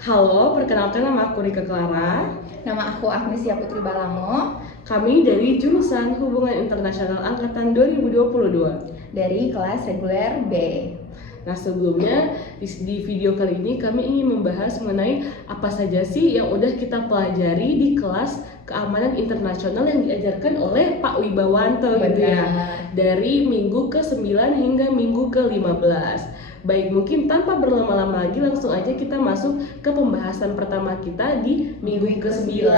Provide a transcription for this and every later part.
Halo, perkenalkan nama aku Rika Clara. Nama aku Agnesia Putri Balamo Kami dari jurusan Hubungan Internasional Angkatan 2022. dari kelas reguler B. Nah, sebelumnya di video kali ini kami ingin membahas mengenai apa saja sih yang udah kita pelajari di kelas keamanan internasional yang diajarkan oleh Pak Wibawanto gitu ya. Dari minggu ke-9 hingga minggu ke-15. Baik, mungkin tanpa berlama-lama lagi langsung aja kita masuk ke pembahasan pertama kita di minggu ke-9.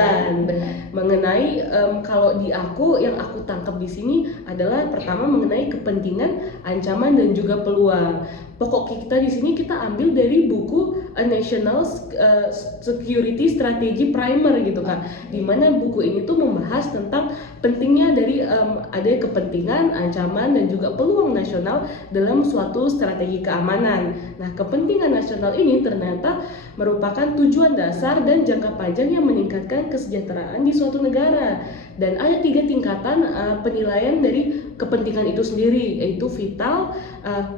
Mengenai kalau di aku yang aku tangkap di sini adalah pertama mengenai kepentingan, ancaman dan juga peluang. Pokok kita di sini kita ambil dari buku A National Security Strategy Primer gitu kan. Dimana buku ini tuh membahas tentang pentingnya dari ada kepentingan, ancaman dan juga peluang nasional dalam suatu strategi keamanan. Nah, kepentingan nasional ini ternyata merupakan tujuan dasar dan jangka panjang yang meningkatkan kesejahteraan di suatu negara. Dan ada 3 tingkatan penilaian dari kepentingan itu sendiri, yaitu vital,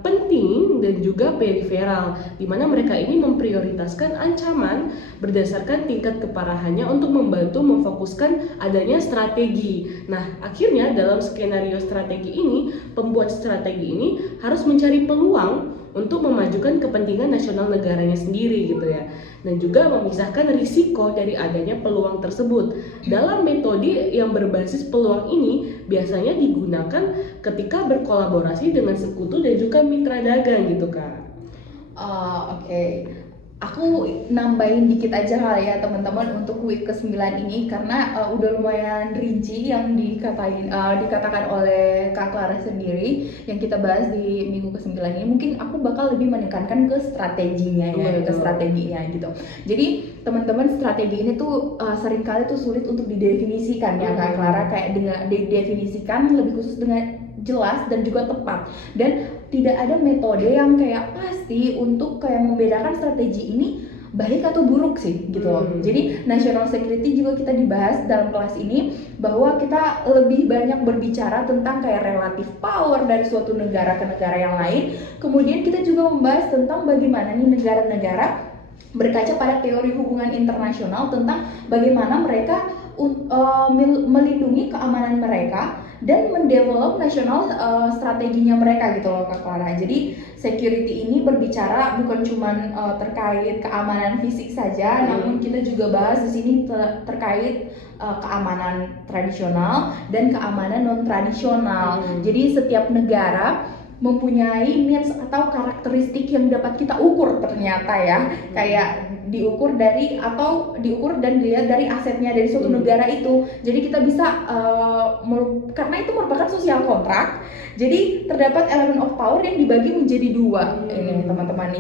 penting dan juga periferal, di mana mereka ini memprioritaskan ancaman berdasarkan tingkat keparahannya untuk membantu memfokuskan adanya strategi. Nah, akhirnya dalam skenario strategi ini, pembuat strategi ini harus mencari peluang untuk memajukan kepentingan nasional negaranya sendiri gitu ya, dan juga memisahkan risiko dari adanya peluang tersebut. Dalam metode yang berbasis peluang ini biasanya digunakan ketika berkolaborasi dengan sekutu dan juga mitra dagang gitu Kak. Oke. Aku nambahin dikit aja kali ya teman-teman untuk week ke-9 ini karena udah lumayan rinci yang dikatakan oleh Kak Clara sendiri yang kita bahas di minggu ke-9 ini. Mungkin aku bakal lebih menekankan ke strateginya ya, ke strateginya gitu. Jadi teman-teman, strategi ini tuh seringkali tuh sulit untuk didefinisikan ya Kak Clara, kayak dengan didefinisikan lebih khusus dengan jelas dan juga tepat, dan tidak ada metode yang kayak pasti untuk kayak membedakan strategi ini baik atau buruk sih gitu loh. Jadi national security juga kita dibahas dalam kelas ini, bahwa kita lebih banyak berbicara tentang kayak relative power dari suatu negara ke negara yang lain. Kemudian kita juga membahas tentang bagaimana nih negara-negara berkaca pada teori hubungan internasional tentang bagaimana mereka melindungi keamanan mereka dan mendevelop nasional strateginya mereka gitu loh Kak Clara. Jadi security ini berbicara bukan cuma terkait keamanan fisik saja, namun kita juga bahas di sini terkait keamanan tradisional dan keamanan non tradisional. Jadi setiap negara mempunyai needs atau karakteristik yang dapat kita ukur ternyata ya, kayak diukur dan dilihat dari asetnya dari suatu negara itu. Jadi kita bisa karena itu merupakan sosial kontrak, jadi terdapat elemen of power yang dibagi menjadi 2 ini teman-teman.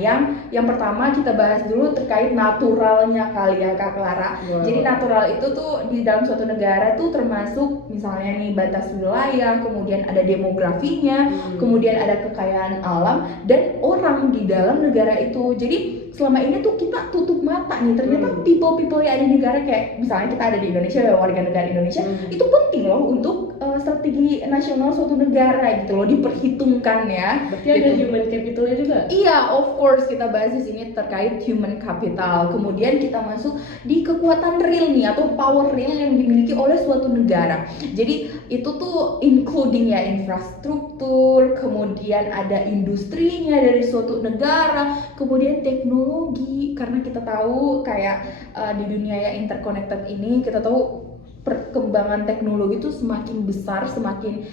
Yang pertama kita bahas dulu terkait naturalnya kali ya Kak Clara. Jadi natural itu tuh di dalam suatu negara tuh termasuk misalnya nih batas wilayah, kemudian ada demografinya, kemudian ada kekayaan alam dan orang di dalam negara itu. Jadi selama ini tuh kita tutup mata nih, ternyata people yang ada di negara, kayak misalnya kita ada di Indonesia, warga negara Indonesia, itu penting loh untuk strategi nasional suatu negara gitu loh, diperhitungkan ya. Berarti ada human capitalnya juga? Iya, of course kita bahas di sini terkait human capital. Kemudian kita masuk di kekuatan real nih atau power real yang dimiliki oleh suatu negara. Jadi itu tuh including ya infrastruktur, kemudian ada industrinya dari suatu negara, kemudian teknologi, karena kita tahu kayak di dunia yang interconnected ini kita tahu perkembangan teknologi itu semakin besar, semakin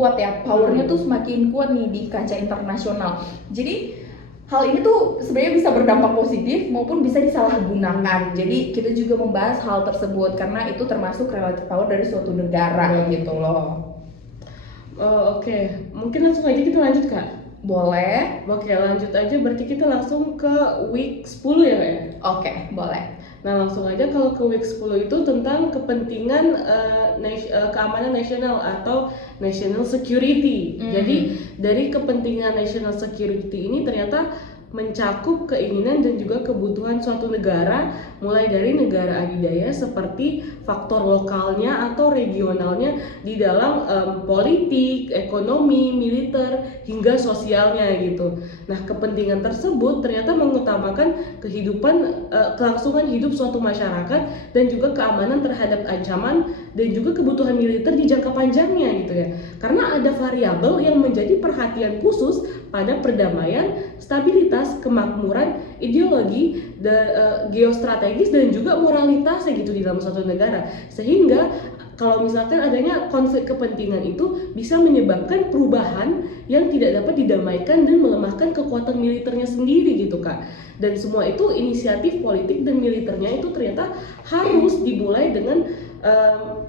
kuat ya, powernya tuh semakin kuat nih di kancah internasional. Jadi hal ini tuh sebenarnya bisa berdampak positif maupun bisa disalahgunakan. Jadi kita juga membahas hal tersebut karena itu termasuk relative power dari suatu negara gitu loh. Oke. Mungkin langsung aja kita lanjut Kak. Boleh. Oke, lanjut aja, berarti kita langsung ke week 10 ya Kak ya? Oke, boleh. Nah, langsung aja kalau ke week 10 itu tentang kepentingan keamanan nasional atau national security. Jadi dari kepentingan national security ini ternyata mencakup keinginan dan juga kebutuhan suatu negara, mulai dari negara adidaya seperti faktor lokalnya atau regionalnya di dalam politik, ekonomi, militer hingga sosialnya gitu. Nah, kepentingan tersebut ternyata mengutamakan mengutamakan kelangsungan hidup suatu masyarakat dan juga keamanan terhadap ancaman dan juga kebutuhan militer di jangka panjangnya gitu ya. Karena ada variabel yang menjadi perhatian khusus pada perdamaian, stabilitas, kemakmuran, ideologi, geostrategis dan juga moralitasnya gitu di dalam suatu negara. Sehingga kalau misalkan adanya konflik kepentingan itu bisa menyebabkan perubahan yang tidak dapat didamaikan dan melemahkan kekuatan militernya sendiri gitu Kak. Dan semua itu inisiatif politik dan militernya itu ternyata harus dimulai dengan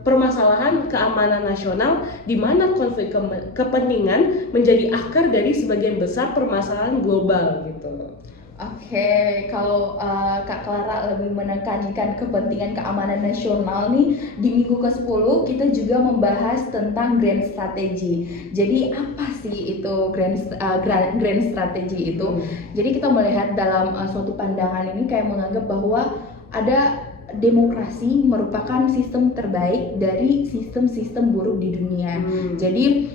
permasalahan keamanan nasional di mana konflik kepentingan menjadi akar dari sebagian besar permasalahan global gitu. Oke, kalau Kak Clara lebih menekankan kepentingan keamanan nasional nih, di minggu ke-10 kita juga membahas tentang grand strategy. Jadi apa sih itu grand strategy itu? Jadi kita melihat dalam suatu pandangan ini kayak menganggap bahwa ada demokrasi merupakan sistem terbaik dari sistem-sistem buruk di dunia. Jadi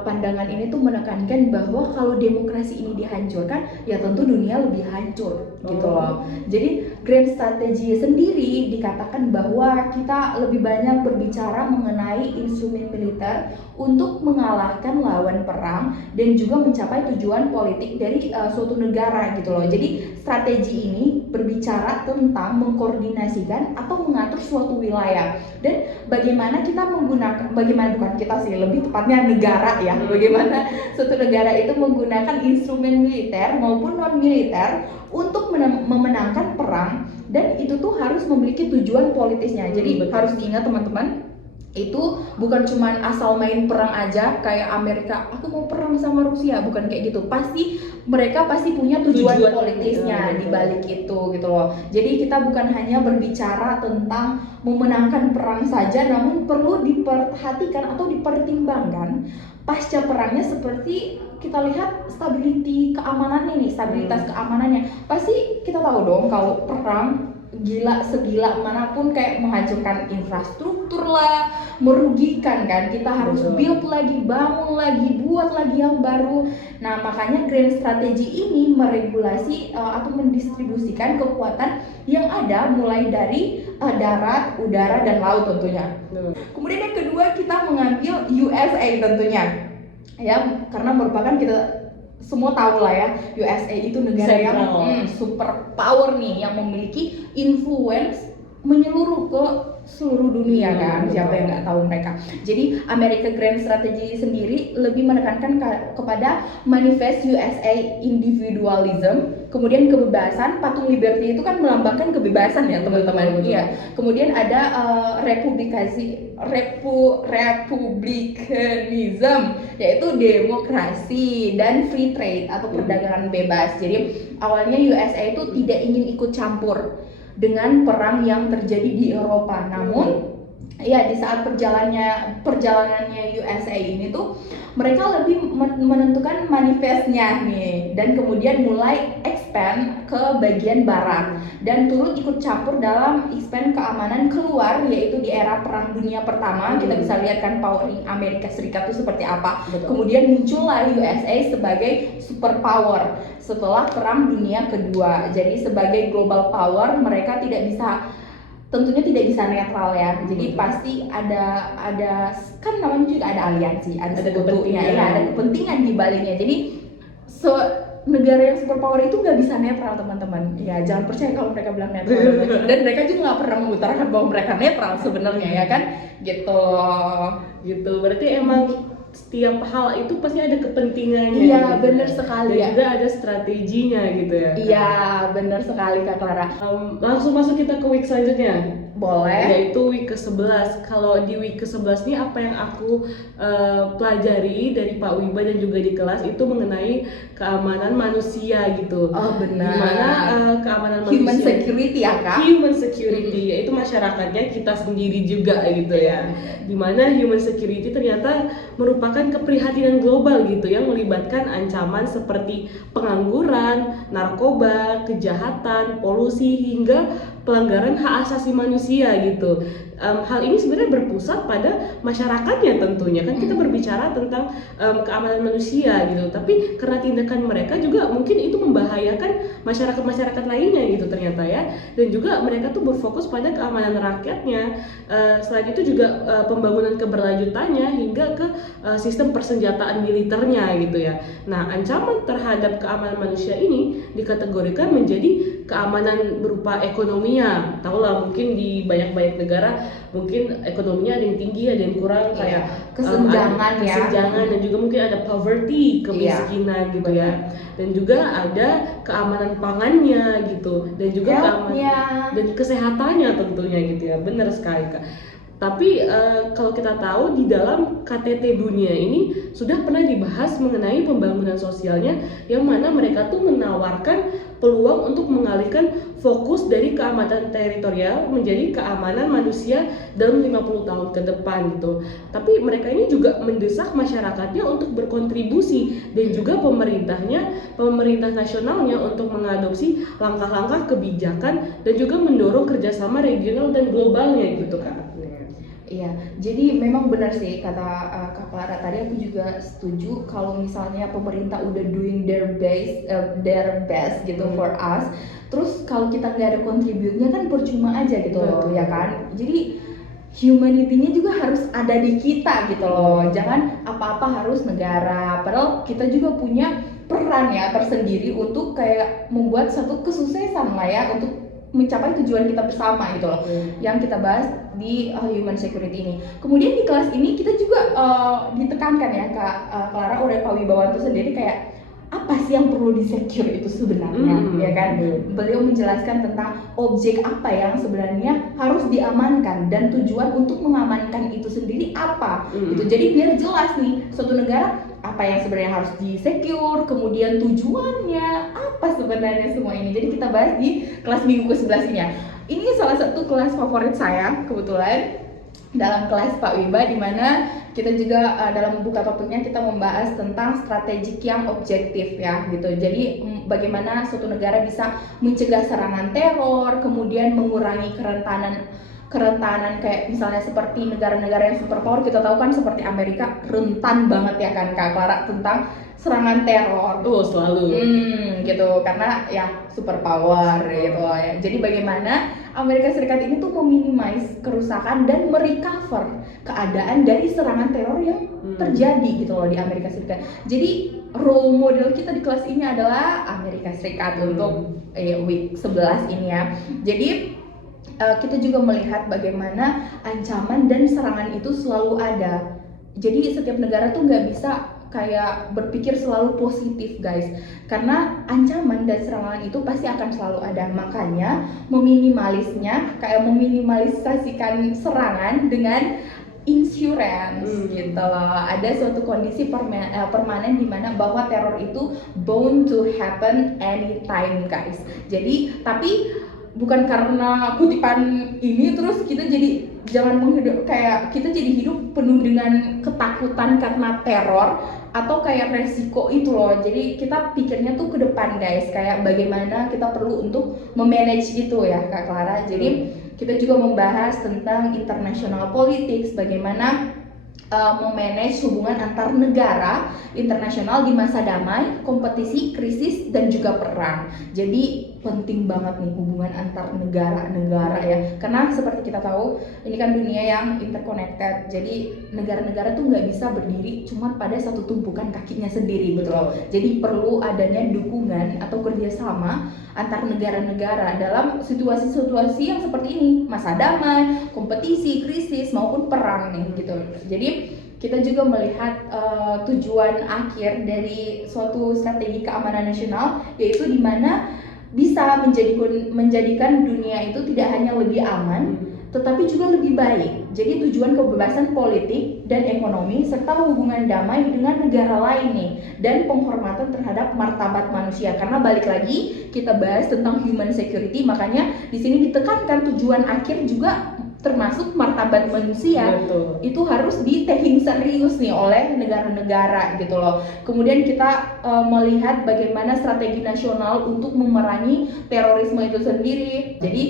pandangan ini tuh menekankan bahwa kalau demokrasi ini dihancurkan, ya tentu dunia lebih hancur gitu loh. Jadi grand strategy sendiri dikatakan bahwa kita lebih banyak berbicara mengenai instrumen militer untuk mengalahkan lawan perang dan juga mencapai tujuan politik dari suatu negara gitu loh. Jadi strategi ini berbicara tentang mengkoordinasikan atau mengatur suatu wilayah dan bagaimana kita menggunakan, bukan kita sih, lebih tepatnya negara ya, bagaimana suatu negara itu menggunakan instrumen militer maupun non militer untuk memenangkan perang, dan itu tuh harus memiliki tujuan politisnya. Jadi harus diingat teman-teman, itu bukan cuma asal main perang aja kayak Amerika, aku mau perang sama Rusia, bukan kayak gitu. Mereka pasti punya tujuan politisnya di balik itu gitu loh. Jadi kita bukan hanya berbicara tentang memenangkan perang saja, namun perlu diperhatikan atau dipertimbangkan pasca perangnya, seperti kita lihat stabilitas keamanannya. Pasti kita tahu dong kalau perang segila manapun kayak menghancurkan infrastruktur lah, merugikan kan, kita harus build lagi, bangun lagi, buat lagi yang baru. Nah makanya grand strategy ini meregulasi atau mendistribusikan kekuatan yang ada mulai dari darat, udara, dan laut tentunya. Kemudian yang kedua kita mengambil USA tentunya ya, karena merupakan, kita semua tahu lah ya, USA itu negara yang super power nih, yang memiliki influence menyeluruh ke seluruh dunia kan, siapa yang nggak tahu mereka. Jadi America Grand Strategy sendiri lebih menekankan kepada manifest USA individualism, kemudian kebebasan. Patung Liberty itu kan melambangkan kebebasan ya teman-teman. Iya. Kemudian ada republikanism, yaitu demokrasi dan free trade atau perdagangan bebas. Jadi awalnya USA itu tidak ingin ikut campur dengan perang yang terjadi di Eropa. Namun ya di saat perjalanannya USA ini tuh mereka lebih menentukan manifestnya nih, dan kemudian mulai expand ke bagian barat dan turut ikut campur dalam expand keamanan keluar, yaitu di era Perang Dunia Pertama. Kita bisa lihat kan power Amerika Serikat itu seperti apa. Kemudian muncullah USA sebagai superpower setelah Perang Dunia Kedua. Jadi sebagai global power mereka tentunya tidak bisa netral ya. Jadi pasti ada kan namanya juga ada aliansi, ada sekutunya, ada kepentingan di baliknya. Jadi negara yang superpower itu nggak bisa netral teman-teman. Ya jangan percaya kalau mereka bilang netral. Dan mereka juga nggak pernah mengutarakan bahwa mereka netral sebenarnya ya kan. Gitu. Berarti emang setiap hal itu pasti ada kepentingannya. Iya, gitu. Benar sekali. Dan juga ada strateginya gitu ya. Iya, benar sekali Kak Clara. Langsung masuk kita ke week selanjutnya. Boleh. Yaitu week ke-11. Kalau di week ke-11 ini apa yang aku pelajari dari Pak Wiba dan juga di kelas itu mengenai keamanan manusia gitu. Oh benar. Dimana keamanan manusia, human security ya Kak? Human security, yaitu masyarakatnya kita sendiri juga gitu ya. Dimana human security ternyata merupakan merupakan keprihatinan global gitu yang melibatkan ancaman seperti pengangguran, narkoba, kejahatan, polusi hingga pelanggaran hak asasi manusia gitu. Hal ini sebenarnya berpusat pada masyarakatnya tentunya, kan kita berbicara tentang keamanan manusia gitu, tapi karena tindakan mereka juga mungkin itu membahayakan masyarakat-masyarakat lainnya gitu ternyata ya, dan juga mereka tuh berfokus pada keamanan rakyatnya. Selain itu juga pembangunan keberlanjutannya hingga ke sistem persenjataan militernya gitu ya. Nah, ancaman terhadap keamanan manusia ini dikategorikan menjadi keamanan berupa ekonominya. Tahu lah, mungkin di banyak-banyak negara mungkin ekonominya ada yang tinggi, ada yang kurang, kayak kesenjangan ya. Kesenjangan, dan juga mungkin ada poverty, kemiskinan gitu ya. Dan juga ada keamanan pangannya gitu, dan juga keamanan dan kesehatannya tentunya gitu ya. Benar sekali Kak. Tapi kalau kita tahu di dalam KTT dunia ini sudah pernah dibahas mengenai pembangunan sosialnya, yang mana mereka tuh menawarkan peluang untuk mengalihkan fokus dari keamanan teritorial menjadi keamanan manusia dalam 50 tahun ke depan gitu. Tapi mereka ini juga mendesak masyarakatnya untuk berkontribusi, dan juga pemerintah nasionalnya untuk mengadopsi langkah-langkah kebijakan dan juga mendorong kerjasama regional dan globalnya gitu Kak. Iya, jadi memang benar sih kata Kak Clara tadi, aku juga setuju kalau misalnya pemerintah udah doing their best gitu for us, terus kalau kita nggak ada kontribusinya kan percuma aja gitu loh, ya kan? Jadi humanity-nya juga harus ada di kita gitu loh, jangan apa-apa harus negara, padahal kita juga punya peran ya tersendiri untuk kayak membuat satu kesuksesan lah ya, untuk mencapai tujuan kita bersama gitu loh, yang kita bahas di human security ini. Kemudian di kelas ini kita juga ditekankan ya Kak Clara oleh Pak Wibawanto sendiri, kayak apa sih yang perlu di-secure itu sebenarnya, ya kan? Beliau menjelaskan tentang objek apa yang sebenarnya harus diamankan dan tujuan untuk mengamankan itu sendiri apa, gitu. Jadi biar jelas nih suatu negara apa yang sebenarnya harus di-secure, kemudian tujuannya apa sebenarnya semua ini. Jadi kita bahas di kelas minggu ke-11 ini ya. Ini salah satu kelas favorit saya kebetulan dalam kelas Pak Wiba, di mana kita juga dalam buka topiknya kita membahas tentang strategik yang objektif ya gitu. Jadi bagaimana suatu negara bisa mencegah serangan teror, kemudian mengurangi kerentanan kayak misalnya seperti negara-negara yang superpower, kita tahu kan seperti Amerika rentan banget ya kan Kak Clara tentang serangan teror. Selalu. Gitu, karena ya superpower gitu ya. Jadi bagaimana Amerika Serikat ini tuh meminimais kerusakan dan merecover keadaan dari serangan teror yang terjadi gitu loh di Amerika Serikat. Jadi role model kita di kelas ini adalah Amerika Serikat untuk week 11 ini ya. Jadi kita juga melihat bagaimana ancaman dan serangan itu selalu ada. Jadi setiap negara tuh nggak bisa kayak berpikir selalu positif guys, karena ancaman dan serangan itu pasti akan selalu ada. Makanya meminimalisasikan serangan dengan insurance gitu loh. Ada suatu kondisi permanen di mana bahwa teror itu bound to happen anytime guys. Jadi tapi bukan karena kutipan ini terus kita jadi jangan kayak kita jadi hidup penuh dengan ketakutan karena teror atau kayak resiko itu loh. Jadi kita pikirnya tuh ke depan guys, kayak bagaimana kita perlu untuk memanage itu ya Kak Clara. Jadi kita juga membahas tentang international politics, bagaimana memanage hubungan antar negara internasional di masa damai, kompetisi, krisis, dan juga perang. Jadi penting banget nih hubungan antar negara-negara ya, karena seperti kita tahu ini kan dunia yang interconnected. Jadi negara-negara tuh nggak bisa berdiri cuma pada satu tumpukan kakinya sendiri gitu loh. Jadi perlu adanya dukungan atau kerjasama antar negara-negara dalam situasi-situasi yang seperti ini, masa damai, kompetisi, krisis, maupun perang nih gitu. Jadi kita juga melihat tujuan akhir dari suatu strategi keamanan nasional, yaitu di mana bisa menjadikan dunia itu tidak hanya lebih aman, tetapi juga lebih baik. Jadi tujuan kebebasan politik dan ekonomi serta hubungan damai dengan negara lain nih, dan penghormatan terhadap martabat manusia. Karena balik lagi kita bahas tentang human security, makanya di sini ditekankan tujuan akhir juga termasuk martabat manusia. Betul. Itu harus di-taking serius nih oleh negara-negara gitu loh. Kemudian kita melihat bagaimana strategi nasional untuk memerangi terorisme itu sendiri. Jadi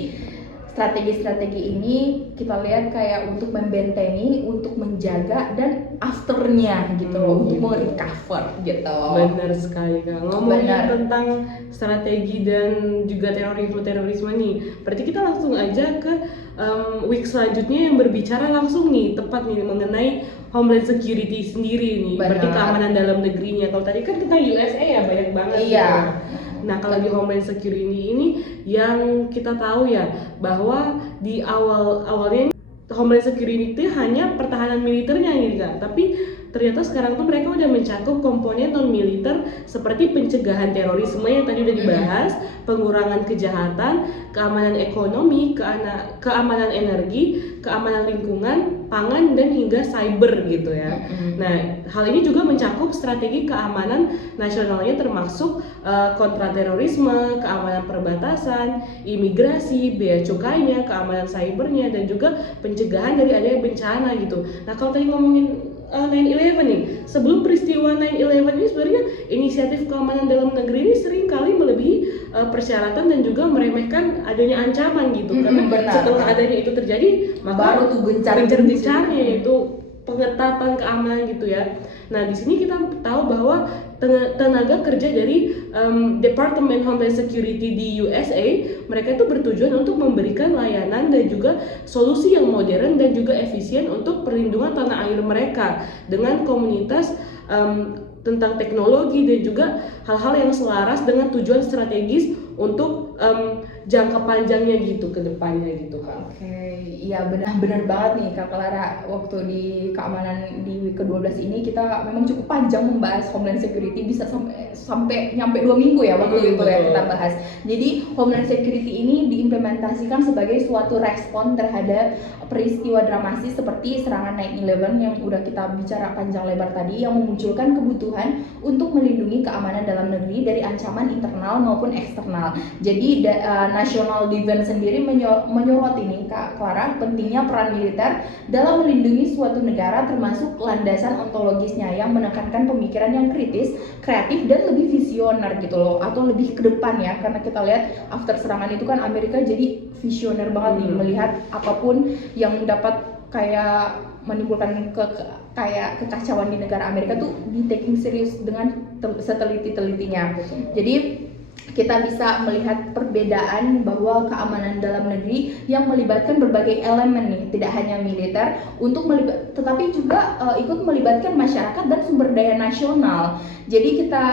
strategi-strategi ini kita lihat kayak untuk membentengi, untuk menjaga, dan afternya gitu loh, untuk merecover gitu. Benar sekali Kak. Ngomongin Benar. tentang strategi dan juga terorisme nih, berarti kita langsung aja ke week selanjutnya yang berbicara langsung nih, tepat nih mengenai Homeland Security sendiri nih. Benar. Berarti keamanan dalam negerinya. Kalau tadi kan kita USA ya banyak banget. Iya. Gitu. Nah kalau di Homeland Security ini yang kita tahu ya bahwa di awalnya Homeland Security itu hanya pertahanan militernya nih Kak, tapi ternyata sekarang tuh mereka udah mencakup komponen non militer seperti pencegahan terorisme yang tadi udah dibahas, pengurangan kejahatan, keamanan ekonomi, keamanan energi, keamanan lingkungan, pangan, dan hingga cyber gitu ya. Nah, hal ini juga mencakup strategi keamanan nasionalnya termasuk kontraterorisme, keamanan perbatasan, imigrasi, bea cukainya, keamanan cybernya, dan juga pencegahan dari adanya bencana gitu. Nah, kalau tadi ngomongin 9/11 nih, sebelum peristiwa 9/11 ini sebenarnya inisiatif keamanan dalam negeri ini sering kali melebihi persyaratan dan juga meremehkan adanya ancaman gitu. Karena setelah adanya itu terjadi, maka baru tuh gencar-gencarnya yaitu pengetatan keamanan gitu ya. Nah di sini kita tahu bahwa tenaga kerja dari Department Homeland Security di USA, mereka itu bertujuan untuk memberikan layanan dan juga solusi yang modern dan juga efisien untuk perlindungan tanah air mereka dengan komunitas tentang teknologi dan juga hal-hal yang selaras dengan tujuan strategis untuk jangka panjangnya gitu ke depannya gitu Kak. Oke, iya benar banget nih Kak Clara. Waktu di keamanan di week ke-12 ini kita memang cukup panjang membahas Homeland Security, bisa sampai nyampe 2 minggu ya waktu itu ya kita bahas. Jadi Homeland Security ini diimplementasikan sebagai suatu respon terhadap peristiwa dramatis seperti serangan 9/11 yang udah kita bicara panjang lebar tadi, yang memunculkan kebutuhan untuk melindungi keamanan dalam negeri dari ancaman internal maupun eksternal. Jadi National Defense sendiri menyoroti nih Kak Clara pentingnya peran militer dalam melindungi suatu negara, termasuk landasan ontologisnya yang menekankan pemikiran yang kritis, kreatif, dan lebih visioner gitu loh, atau lebih ke depan ya, karena kita lihat after serangan itu kan Amerika jadi visioner banget nih, melihat apapun yang dapat kayak menimbulkan kayak kekacauan di negara Amerika tuh di taking serius dengan seteliti-telitinya. Jadi kita bisa melihat perbedaan bahwa keamanan dalam negeri yang melibatkan berbagai elemen nih, tidak hanya militer tetapi juga ikut melibatkan masyarakat dan sumber daya nasional. Jadi kita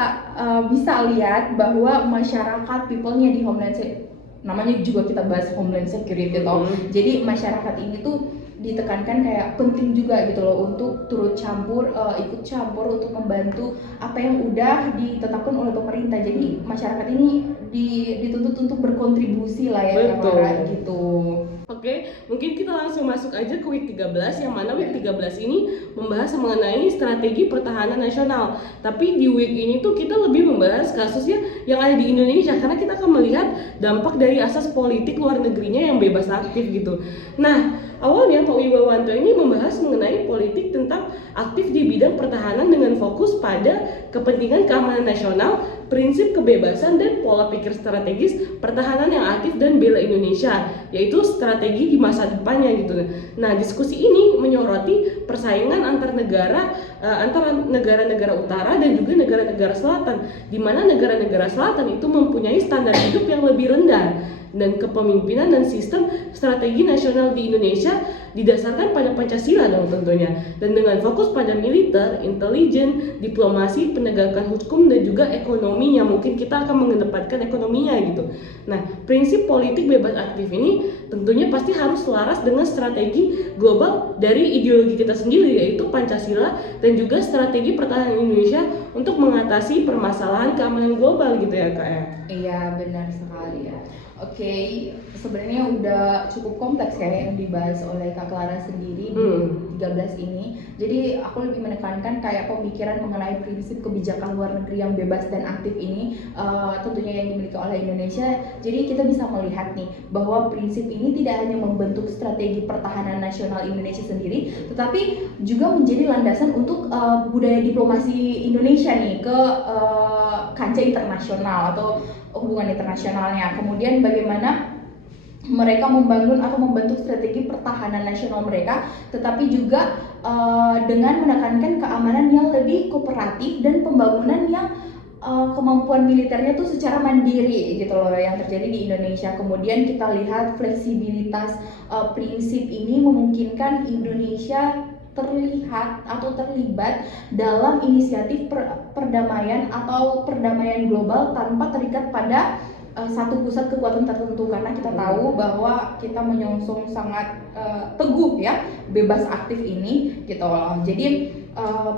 bisa lihat bahwa masyarakat, people-nya di Homeland Security, namanya juga kita bahas Homeland Security toh. Jadi masyarakat ini tuh ditekankan kayak penting juga gitu loh untuk turut campur, ikut campur untuk membantu apa yang udah ditetapkan oleh pemerintah. Jadi masyarakat ini dituntut untuk berkontribusi lah ya Kak gitu. Oke, mungkin kita langsung masuk aja ke week 13, yang mana week 13 ini membahas mengenai strategi pertahanan nasional. Tapi di week ini tuh kita lebih membahas kasusnya yang ada di Indonesia, karena kita akan melihat dampak dari asas politik luar negerinya yang bebas aktif gitu. Nah, awalnya Pak Wibawanto ini membahas mengenai politik tentang aktif di bidang pertahanan dengan fokus pada kepentingan keamanan nasional, prinsip kebebasan, dan pola pikir strategis pertahanan yang aktif dan bela Indonesia, yaitu strategi di masa depannya gitu. Nah, diskusi ini menyoroti persaingan antar negara-negara utara dan juga negara-negara selatan, di mana negara-negara selatan itu mempunyai standar hidup yang lebih rendah, dan kepemimpinan dan sistem strategi nasional di Indonesia didasarkan pada Pancasila dong tentunya, dan dengan fokus pada militer, intelijen, diplomasi, penegakan hukum, dan juga ekonominya. Mungkin kita akan mengedepankan ekonominya gitu. Nah, prinsip politik bebas aktif ini tentunya pasti harus selaras dengan strategi global dari ideologi kita sendiri, yaitu Pancasila, dan juga strategi pertahanan Indonesia untuk mengatasi permasalahan keamanan global gitu ya Kak ya. Iya benar sekali ya. Oke, sebenarnya udah cukup kompleks kayak yang dibahas oleh Kak Clara sendiri di 2013 ini. Jadi aku lebih menekankan kayak pemikiran mengenai prinsip kebijakan luar negeri yang bebas dan aktif ini, tentunya yang dimiliki oleh Indonesia. Jadi kita bisa melihat nih bahwa prinsip ini tidak hanya membentuk strategi pertahanan nasional Indonesia sendiri, tetapi juga menjadi landasan untuk budaya diplomasi Indonesia nih ke kancah internasional atau hubungan internasionalnya. Kemudian bagaimana mereka membangun atau membentuk strategi pertahanan nasional mereka, tetapi juga dengan menekankan keamanan yang lebih kooperatif dan pembangunan yang kemampuan militernya tuh secara mandiri gitu loh yang terjadi di Indonesia. Kemudian kita lihat fleksibilitas prinsip ini memungkinkan Indonesia terlihat atau terlibat dalam inisiatif perdamaian atau perdamaian global tanpa terikat pada satu pusat kekuatan tertentu, karena kita tahu bahwa kita menyongsong sangat teguh ya bebas aktif ini gitu loh. Jadi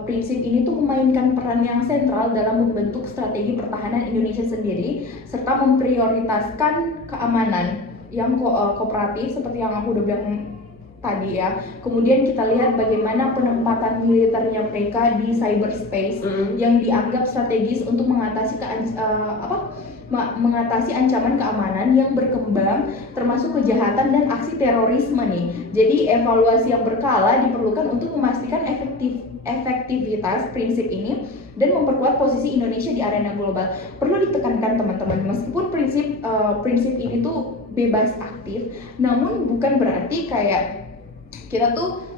prinsip ini tuh memainkan peran yang sentral dalam membentuk strategi pertahanan Indonesia sendiri serta memprioritaskan keamanan yang kooperatif seperti yang aku udah bilang tadi ya. Kemudian kita lihat bagaimana penempatan militernya mereka di cyberspace yang dianggap strategis untuk mengatasi mengatasi ancaman keamanan yang berkembang termasuk kejahatan dan aksi terorisme nih. Jadi evaluasi yang berkala diperlukan untuk memastikan efektivitas prinsip ini dan memperkuat posisi Indonesia di arena global. Perlu ditekankan teman-teman, meskipun prinsip ini tuh bebas aktif, namun bukan berarti kayak kita tuh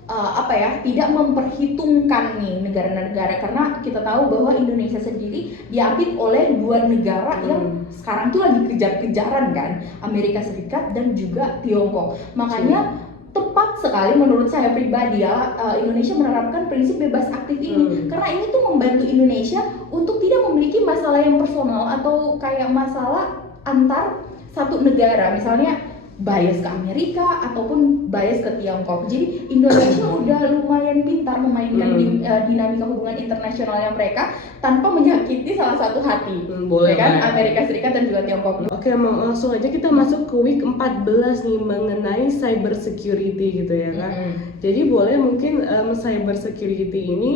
tidak memperhitungkan nih negara-negara, karena kita tahu bahwa Indonesia sendiri diapit oleh dua negara yang sekarang tuh lagi kejar-kejaran kan, Amerika Serikat dan juga Tiongkok. Makanya tepat sekali menurut saya pribadi ya, Indonesia menerapkan prinsip bebas aktif ini karena ini tuh membantu Indonesia untuk tidak memiliki masalah yang personal atau kayak masalah antar satu negara, misalnya bias ke Amerika ataupun bias ke Tiongkok. Jadi Indonesia udah lumayan pintar memainkan dinamika hubungan internasionalnya mereka tanpa menyakiti salah satu hati, boleh ya kan, Amerika Serikat dan juga Tiongkok. Oke, langsung aja kita masuk ke week 14 nih mengenai cyber security gitu ya kan. Jadi boleh mungkin cyber security ini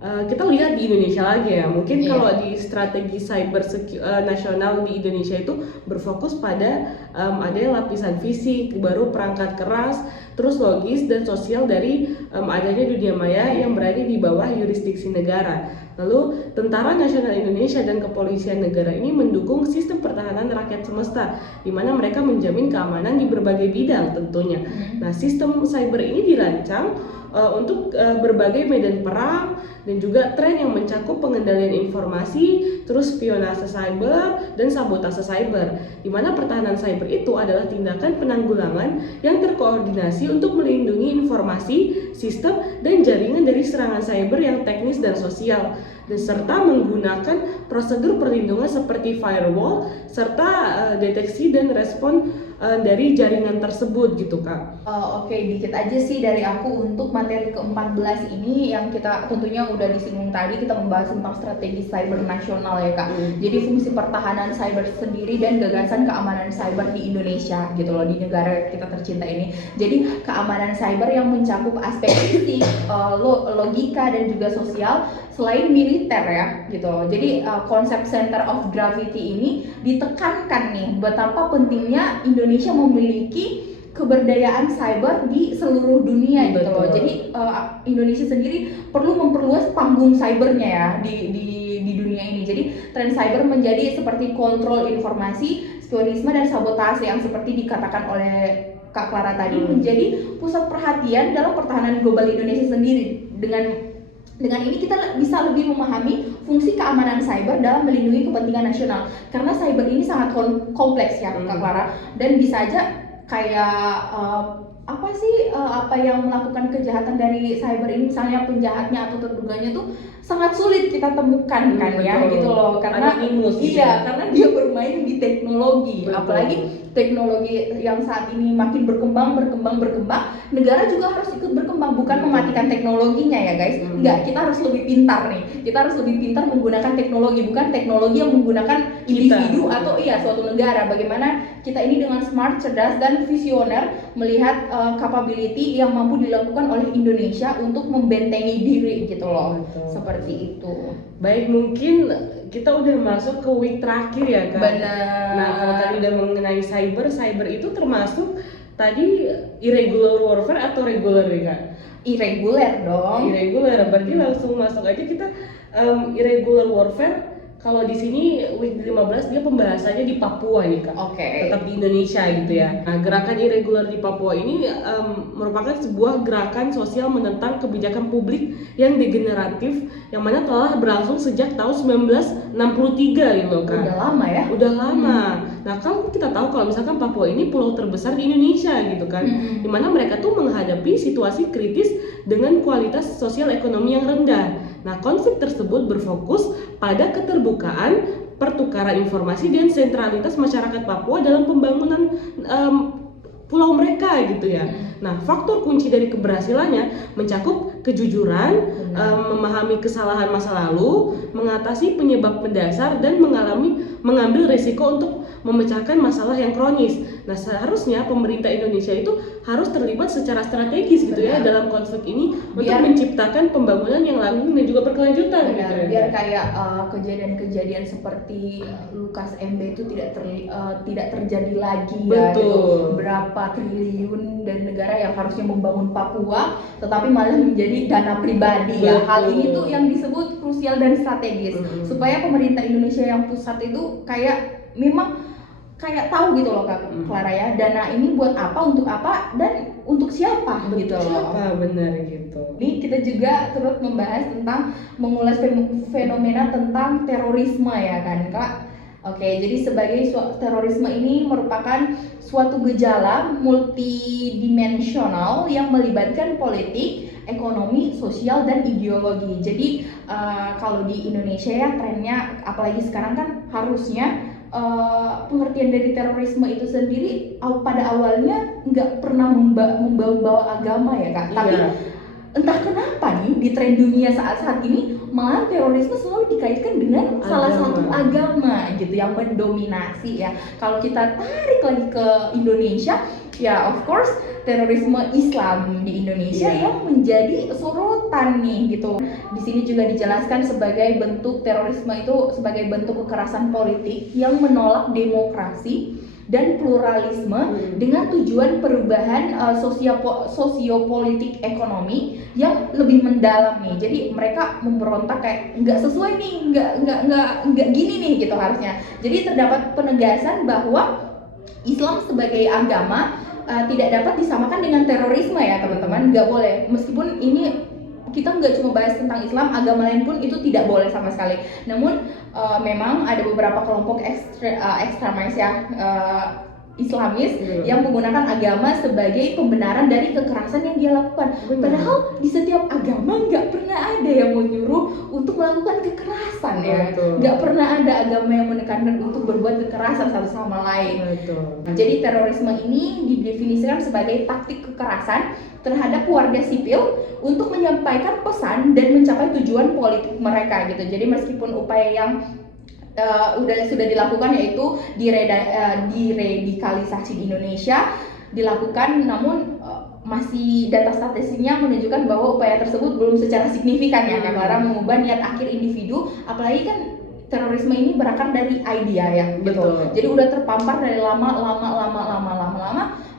kita lihat di Indonesia lagi ya. Mungkin kalau di strategi cyber nasional di Indonesia itu berfokus pada ada lapisan fisik, baru perangkat keras, terus logis dan sosial dari adanya dunia maya yang berada di bawah yurisdiksi negara. Lalu Tentara Nasional Indonesia dan Kepolisian Negara ini mendukung sistem pertahanan rakyat semesta, di mana mereka menjamin keamanan di berbagai bidang tentunya. Nah, sistem cyber ini dirancang untuk berbagai medan perang dan juga tren yang mencakup pengendalian informasi, terus spionase cyber dan sabotase cyber, di mana pertahanan cyber itu adalah tindakan penanggulangan yang terkoordinasi untuk melindungi informasi, sistem, dan jaringan dari serangan cyber yang teknis dan sosial, dan serta menggunakan prosedur perlindungan seperti firewall serta deteksi dan respon dari jaringan tersebut gitu Kak. Oke, dikit aja sih dari aku untuk materi ke-14 ini yang kita tentunya udah disinggung tadi, kita membahas tentang strategi cyber nasional ya Kak. Jadi fungsi pertahanan cyber sendiri dan gagasan keamanan cyber di Indonesia gitu loh, di negara kita tercinta ini. Jadi keamanan cyber yang mencakup aspek fisik, logika dan juga sosial selain militer ya gitu loh. Jadi konsep center of gravity ini ditekankan nih betapa pentingnya Indonesia memiliki keberdayaan cyber di seluruh dunia gitu loh. Jadi Indonesia sendiri perlu memperluas panggung cybernya ya di dunia ini. Jadi tren cyber menjadi seperti kontrol informasi, spionisme dan sabotase yang seperti dikatakan oleh Kak Clara tadi menjadi pusat perhatian dalam pertahanan global Indonesia sendiri. Dengan ini kita bisa lebih memahami fungsi keamanan cyber dalam melindungi kepentingan nasional, karena cyber ini sangat kompleks ya Kak Clara, dan bisa aja kayak apa yang melakukan kejahatan dari cyber ini, misalnya penjahatnya atau terduganya tuh sangat sulit kita temukan kan ya gitu loh, karena karena dia bermain di teknologi. Apalagi teknologi yang saat ini makin berkembang, negara juga harus ikut berkembang, bukan mematikan teknologinya ya guys. Enggak, kita harus lebih pintar nih. Kita harus lebih pintar menggunakan teknologi, bukan teknologi yang menggunakan individu atau suatu negara. Bagaimana kita ini dengan smart, cerdas dan visioner melihat capability yang mampu dilakukan oleh Indonesia untuk membentengi diri gitu loh. Betul. Seperti itu. Baik, mungkin kita udah masuk ke week terakhir ya Kak. Benar. Nah, kalau tadi udah mengenai cyber itu termasuk tadi irregular warfare atau regular ya Kak? Irregular dong. Irregular, berarti langsung masuk aja kita irregular warfare. Kalau di sini week 15 dia pembahasannya di Papua nih Kak. Oke. Tetap di Indonesia gitu ya. Nah, gerakan irregular di Papua ini merupakan sebuah gerakan sosial menentang kebijakan publik yang degeneratif yang mana telah berlangsung sejak tahun 1963 gitu Kak. Udah lama ya? Udah lama. Nah, kalau kita tahu kalau misalkan Papua ini pulau terbesar di Indonesia gitu kan, dimana mereka tuh menghadapi situasi kritis dengan kualitas sosial ekonomi yang rendah. Nah, konflik tersebut berfokus pada keterbukaan, pertukaran informasi dan sentralitas masyarakat Papua dalam pembangunan pulau mereka gitu ya. Nah, faktor kunci dari keberhasilannya mencakup kejujuran, memahami kesalahan masa lalu, mengatasi penyebab mendasar dan mengambil risiko untuk memecahkan masalah yang kronis. Nah, seharusnya pemerintah Indonesia itu harus terlibat secara strategis gitu ya dalam konflik ini untuk menciptakan pembangunan yang langgeng dan juga berkelanjutan gitu ya. Biar kayak kejadian-kejadian seperti Lukas MB itu tidak terjadi lagi. Betul. Ya gitu. Berapa triliun dari negara yang harusnya membangun Papua tetapi malah menjadi dana pribadi. Betul. Ya. Hal ini tuh yang disebut krusial dan strategis supaya pemerintah Indonesia yang pusat itu kayak memang kayak tahu gitu loh Kak Clara ya, dana ini buat apa, untuk apa, dan untuk siapa gitu loh. Siapa benar gitu. Ini kita juga turut membahas tentang mengulas fenomena tentang terorisme ya kan Kak. Oke, jadi sebagai terorisme ini merupakan suatu gejala multidimensional yang melibatkan politik, ekonomi, sosial, dan ideologi. Jadi kalau di Indonesia ya trennya, apalagi sekarang kan harusnya pengertian dari terorisme itu sendiri pada awalnya nggak pernah membawa agama ya Kak, tapi entah kenapa nih di tren dunia saat ini malah terorisme selalu dikaitkan dengan salah satu agama gitu yang mendominasi ya. Kalau kita tarik lagi ke Indonesia ya, of course terorisme Islam di Indonesia yang menjadi sorotan nih gitu. Di sini juga dijelaskan sebagai bentuk terorisme itu sebagai bentuk kekerasan politik yang menolak demokrasi dan pluralisme dengan tujuan perubahan sosiopolitik ekonomi yang lebih mendalam nih. Jadi mereka memberontak kayak nggak sesuai nih, nggak gini nih gitu harusnya. Jadi terdapat penegasan bahwa Islam sebagai agama tidak dapat disamakan dengan terorisme ya teman-teman, nggak boleh. Meskipun ini kita nggak cuma bahas tentang Islam, agama lain pun itu tidak boleh sama sekali. Namun memang ada beberapa kelompok ekstremis ya, Islamis yang menggunakan agama sebagai pembenaran dari kekerasan yang dia lakukan. Padahal di setiap agama nggak pernah ada yang menyuruh untuk melakukan kekerasan ya. Nggak pernah ada agama yang menekankan untuk berbuat kekerasan satu sama lain. Jadi terorisme ini didefinisikan sebagai taktik kekerasan terhadap warga sipil untuk menyampaikan pesan dan mencapai tujuan politik mereka gitu. Jadi meskipun upaya yang sudah dilakukan yaitu diradikalisasi di Indonesia dilakukan, namun masih data statistiknya menunjukkan bahwa upaya tersebut belum secara signifikan ya karena mengubah niat akhir individu, apalagi kan terorisme ini berakar dari idea ya gitu. Jadi udah terpampar dari lama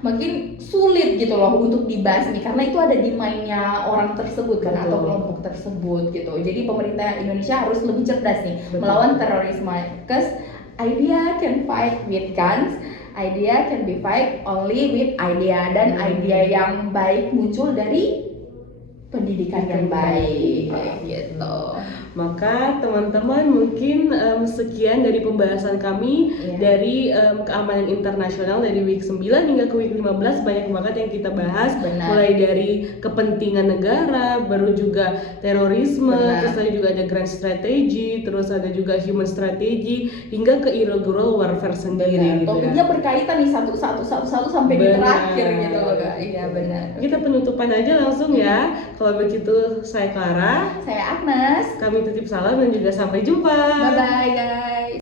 makin sulit gitu loh untuk dibasmi karena itu ada di mainnya orang tersebut kan atau kelompok tersebut gitu. Jadi pemerintah Indonesia harus lebih cerdas nih melawan terorisme. Because idea can fight with guns, idea can be fight only with idea, dan idea yang baik muncul dari pendidikan yang baik gitu. Maka teman-teman mungkin sekian dari pembahasan kami dari keamanan internasional dari week 9 hingga ke week 15. Banyak banget yang kita bahas. Mulai dari kepentingan negara, baru juga terorisme, terus ada juga ada grand strategy, terus ada juga human strategy, hingga ke irregular warfare sendiri gitu. Topiknya berkaitan nih satu sampai di terakhir gitu loh Kak. Iya benar. Kita penutupan aja langsung ya. Kalau begitu saya Clara, saya Agnes. kami titip salam dan juga sampai jumpa. Bye bye guys.